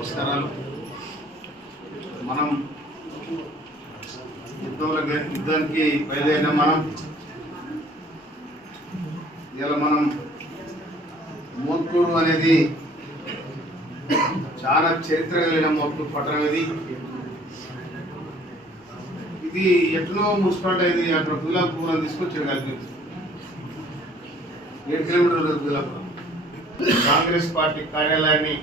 నమస్కారాలు మనం యుద్ధంలో యుద్ధానికి బయలుదేరిన మనం ఇలా మనం మోత్కూరు అనేది చాలా చరిత్ర కలిగిన మోత్కూరు పట్టణం ఇది. ఇది ఎట్లనో మున్సిపాలిటీ ఇది అక్కడ గులాబపురం తీసుకొచ్చారు కలిపి. ఏడు కిలోమీటర్లు ఉంటుంది కాంగ్రెస్ పార్టీ కార్యాలయాన్ని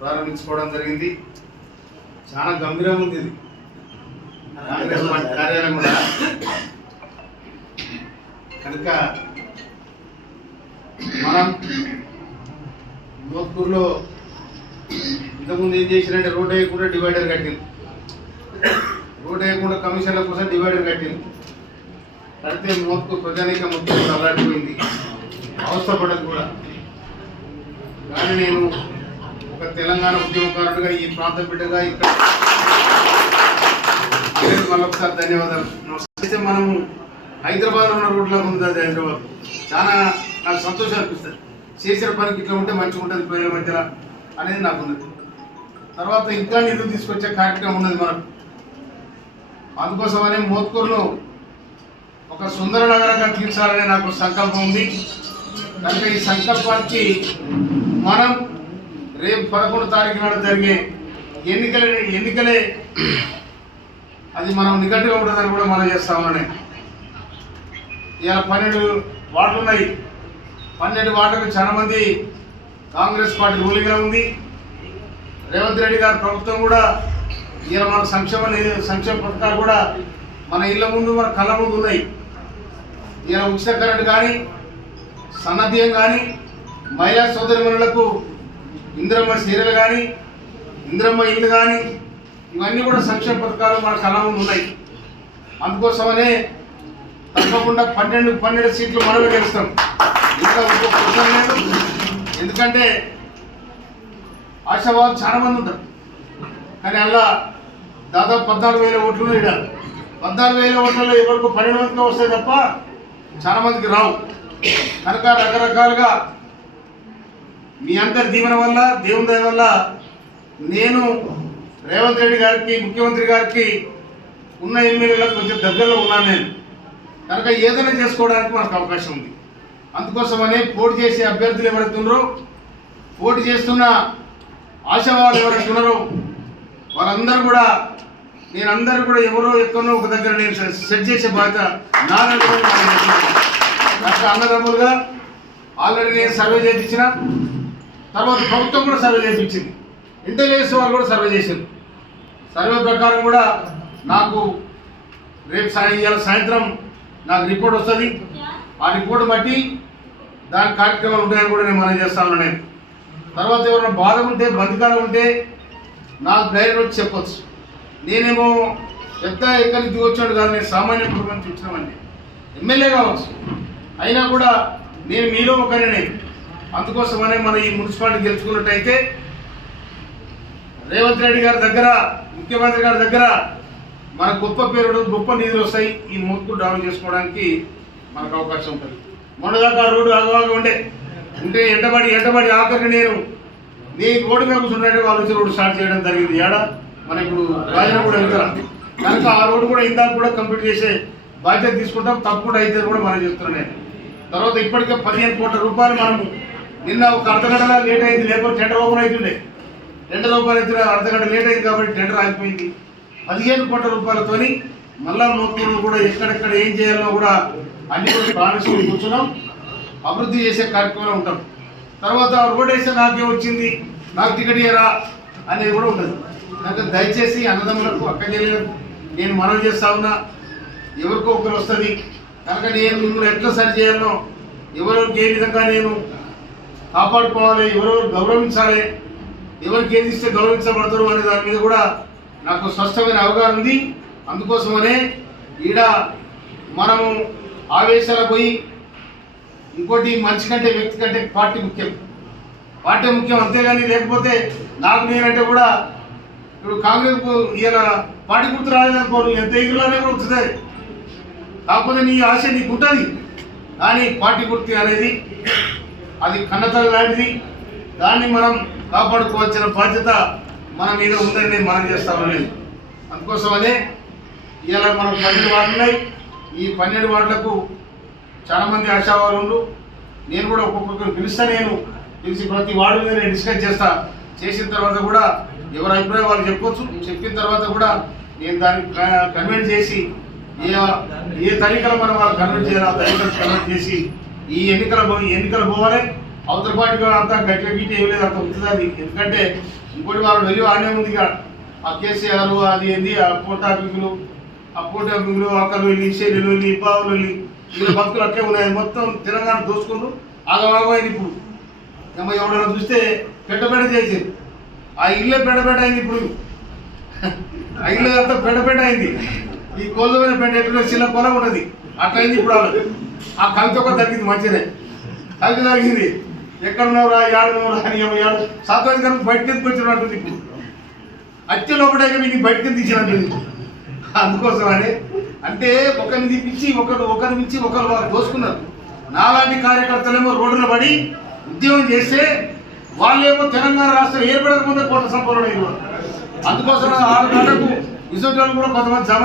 ప్రారంభించుకోవడం జరిగింది. చాలా గంభీరంగా ఉంది ఇది. కాంగ్రెస్ పార్టీ కార్యాలయం కూడా. కనుక మనం జోధ్పూర్లో ఇంతకుముందు ఏం చేసినంటే రోడ్ వేయకుండా డివైడర్ కట్టింది రోడ్ వేయకుండా కమిషన్ల కోసం డివైడర్ కట్టింది కడితే మోత్కు ప్రజానిక మొత్తం అల్లాడిపోయింది. అవస్థపడదు కూడా. కానీ నేను ఒక తెలంగాణ ఉద్యమకారుడుగా ఈ ప్రాంత బిడ్డగా ఇక్కడ మరొకసారి ధన్యవాదాలు. నమస్తే. అయితే మనము హైదరాబాద్ ఉన్న రోడ్లో ఉంది అది హైదరాబాద్. చాలా నాకు సంతోషం అనిపిస్తుంది. చేసిన పనికి ఇట్లా ఉంటే మంచిగా ఉంటుంది ప్రజల మధ్యలో అనేది నాకు ఉంది. తర్వాత ఇంకా నిధులు తీసుకొచ్చే కార్యక్రమం ఉన్నది మనకు. అందుకోసమనే మోత్కూరులో ఒక సుందర నగరంగా తీర్చాలనే నాకు సంకల్పం ఉంది. కనుక ఈ సంకల్పానికి మనం రేపు పదకొండు తారీఖు నాడు జరిగే ఎన్నికలే ఎన్నికలే అది మనం నికట్టుగా ఉంటుందని కూడా మనం చేస్తామని ఇలా పన్నెండు వార్డులు ఉన్నాయి. పన్నెండు వార్డులకు చాలా మంది కాంగ్రెస్ పార్టీ రూలింగ్లో ఉంది. రేవంత్ రెడ్డి గారి ప్రభుత్వం కూడా ఇలా మన సంక్షేమ సంక్షేమ పథకాలు కూడా మన ఇళ్ళ ముందు మన కళ్ళ ముందు ఉన్నాయి. ఇలా ఉచిత కరెంట్ కానీ సన్నద్యం కానీ మహిళా సోదరిమణులకు ఇందిరమ్మ చీరలు కానీ ఇందిరమ్మ ఇల్లు కానీ ఇవన్నీ కూడా సంక్షేమ పథకాలు మన కళలో ఉన్నాయి. అందుకోసమనే తప్పకుండా పన్నెండు పన్నెండు సీట్లు మనమే గెలుస్తాం. ఇంకా లేదు. ఎందుకంటే ఆశాభావం చాలా మంది ఉంటారు. కానీ అలా దాదాపు పద్నాలుగు వేల ఓట్లు వేయడాలి పద్నాలుగు వేల ఓట్లలో ఎవరికి పన్నెండు మందికి వస్తాయి తప్ప చాలా మందికి రావు. కనుక రకరకాలుగా మీ అందరి దీవెన వల్ల దేవుని దయ వల్ల నేను రేవంత్ రెడ్డి గారికి ముఖ్యమంత్రి గారికి ఉన్న ఎమ్మెల్యేలకు కొంచెం దగ్గరలో ఉన్నాను నేను. కనుక ఏదైనా చేసుకోవడానికి మనకు అవకాశం ఉంది. అందుకోసమనే పోటీ చేసే అభ్యర్థులు ఎవరైతున్నారో పోటీ చేస్తున్న ఆశావాళ్ళు ఎవరైతే ఉన్నారో వాళ్ళందరూ కూడా నేను అందరూ కూడా ఎవరో ఎక్కడో ఒక దగ్గర నేను సెట్ చేసే బాధ్యత నా దగ్గర అన్నదమ్ములుగా ఆల్రెడీ నేను సర్వే చేయించిన తర్వాత ప్రభుత్వం కూడా సర్వే చేయించింది. ఇంటెలిజెన్స్ వాళ్ళు కూడా సర్వే చేశారు. సర్వే ప్రకారం కూడా నాకు రేపు సాయం సాయంత్రం నాకు రిపోర్ట్ వస్తుంది. ఆ రిపోర్ట్ బట్టి దాని కార్యక్రమాలు ఉంటాయని కూడా నేను మనం చేస్తాను నేను. తర్వాత ఎవరైనా బాధ ఉంటే బతికాలు ఉంటే నాకు ధైర్యం వచ్చి చెప్పచ్చు. నేనేమో పెద్ద ఎక్కడి నుంచి వచ్చాడు కాదు నేను సామాన్య కుటుంబం నుంచి వచ్చినామండి ఎమ్మెల్యే కావచ్చు. అయినా కూడా నేను మీలో ఒకరిని. అందుకోసమనే మనం ఈ మున్సిపాలిటీ గెలుచుకున్నట్టయితే రేవంత్ రెడ్డి గారి దగ్గర ముఖ్యమంత్రి గారి దగ్గర మన గొప్ప పేరుడు గొప్ప నిధులు వస్తాయి. ఈ మూర్ఖు డెవలప్ చేసుకోవడానికి మనకు అవకాశం ఉంటుంది. మొన్నదాకా రోడ్డు అగవాగా ఉండే. ఉంటే ఎండబడి ఎండబడి ఆఖరికి నేను నీ రోడ్డు మీద కూర్చున్నట్టు వాళ్ళు వచ్చి రోడ్డు స్టార్ట్ చేయడం జరిగింది. ఏడ? మన ఇప్పుడు రాజన కూడా వెళ్తారా కనుక ఆ రోడ్డు కూడా ఇందాక కూడా కంప్లీట్ చేసే బాధ్యత తీసుకుంటాం. తప్పకుండా అయితే కూడా మనం చెప్తున్నాను నేను తర్వాత ఇప్పటికే పదిహేను కోట్ల రూపాయలు మనము నిన్న ఒక అర్ధగంట లేట్ అయింది లేకపోతే టెండర్ ఓపెన్ అవుతుండే. టెండర్ ఓపెన్ అయితే అర్ధగంట లేట్ అయింది కాబట్టి టెండర్ ఆగిపోయింది. పదిహేను కోట్ల రూపాయలతోని మళ్ళా నూతనలు కూడా ఎక్కడెక్కడ ఏం చేయాలో కూడా అన్ని కూడా ప్రాణిస్తూ కూర్చున్నాం. అభివృద్ధి చేసే కార్యక్రమంలో ఉంటాం. తర్వాత రోడ్ వేస్తే నాకే వచ్చింది నాకు టికెట్ ఇయ్యరా అనేది కూడా ఉండదు. కనుక దయచేసి అన్నదమ్ములకు అక్క చెల్లెలకు నేను మనవి చేస్తా ఉన్నా. ఎవరికో ఒకరు వస్తుంది. కనుక నేను మిమ్మల్ని ఎట్లా సరి చేయాలో ఎవరికి ఏ విధంగా నేను కాపాడుకోవాలి ఎవరెవరు గౌరవించాలి ఎవరికి ఏది ఇస్తే గౌరవించబడతారు అనే దాని మీద కూడా నాకు స్పష్టమైన అవగాహన ఉంది. అందుకోసమనే ఈడ మనము ఆవేశాలు పోయి ఇంకోటి మనిషి కంటే వ్యక్తి కంటే పార్టీ ముఖ్యం. పార్టీ ముఖ్యం అంతేగాని లేకపోతే నాకు నేనంటే కూడా ఇప్పుడు కాంగ్రెస్ ఈయన పార్టీ గుర్తు రాలేదనుకో నువ్వు ఎంత ఎగురులోనే కూడా వస్తుంది కాకపోతే నీ ఆశ నీకు ఉంటుంది కానీ పార్టీ గుర్తి అనేది అది కన్నతల లాంటిది. దాన్ని మనం కాపాడుకోవాల్సిన బాధ్యత మన మీద ఉందని నేను మనం చేస్తామని అందుకోసమనే ఇలా మనం పన్నెండు వార్డులు ఉన్నాయి. ఈ పన్నెండు వార్డులకు చాలామంది ఆశావారులు నేను కూడా ఒక్కొక్కరు పిలుస్తా నేను పిలిచి ప్రతి వార్డు మీద నేను డిస్కస్ చేస్తా. చేసిన తర్వాత కూడా ఎవరి అభిప్రాయం వాళ్ళు చెప్పొచ్చు చెప్పిన తర్వాత కూడా నేను దాన్ని కన్వెంట్ చేసి ఏ ఏ తనిఖీలు మనం వాళ్ళు కన్వెంట్ చేయాలి ఆ తనిఖీలు కన్వెంట్ చేసి ఈ ఎన్నికల పో- ఎన్నికలు పోవాలి అవతల పార్టీ అంతా గట్టిగా గీటి ఏం లేదు అంత ఉంటుంది అది ఎందుకంటే ఇంకోటి వాళ్ళు వెళ్ళి వాడనే ఉంది ఇక. ఆ కేసీఆర్ అది ఏంది? ఆ పోటాకులు ఆ పోటాకులు అక్కలు వెళ్ళి చెల్లెలు వెళ్ళి బావులు వెళ్ళి వీళ్ళ భక్తులు అట్లే ఉన్నాయి. మొత్తం తెలంగాణ దోచుకుంటూ ఆగమాగమైంది ఇప్పుడు. ఏమో ఎవడైనా చూస్తే పెట్టబెట చేసేది. ఆ ఇల్లే పెడబెట అయింది ఇప్పుడు. ఆ ఇల్లు అంతా పెడబెట అయింది. ఈ కోళ్ళమైన మీద ఎట్లా చిన్న పొలం ఉన్నది. అట్లయింది ఇప్పుడు వాళ్ళు ఆ కవిత ఒక తగ్గింది మంచిదే. కవిత తగ్గింది ఎక్కడున్నావురా ఏడున్నావురా అని ఏడు. సాత్వాది గారు బయటకి ఎందుకు వచ్చినట్టుంది ఇప్పుడు? అత్య లోపడే మీకు బయటకి తీసినట్టుంది అందుకోసమని. అంటే ఒకరిని తీపిచ్చి ఒకరు ఒకరి నుంచి ఒకరు వాళ్ళు దోసుకున్నారు. నాలాంటి కార్యకర్తలేమో రోడ్డున పడి ఉద్యోగం చేస్తే వాళ్ళేమో తెలంగాణ రాష్ట్రం ఏర్పడక ముందే కోట సంపూర్ణ అందుకోసం ఆరు గంటలకు ఇసుక కూడా కొంతమంది జమ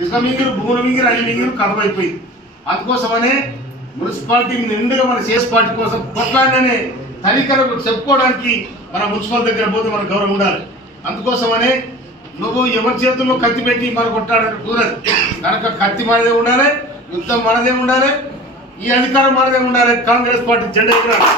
ఇసుక మింగిరు భూములు మింగిరు అన్ని మింగిరు కథమైపోయింది అందుకోసమనే మున్సిపాలిటీ నిండుగా మన చేస్ పార్టీ కోసం కొట్లాడనే తనిఖీలకు చెప్పుకోవడానికి మన మున్సిపల్ దగ్గర పోతే మన గౌరవం ఉండాలి. అందుకోసమనే నువ్వు ఎవరి చేతుల్లో కత్తి పెట్టి మన కొట్టాడంటే కుదరదు. కనుక కత్తి మనదే ఉండాలి యుద్ధం మనదే ఉండాలి ఈ అధికారం మనదే ఉండాలి కాంగ్రెస్ పార్టీ జెండా ఎగరాలి.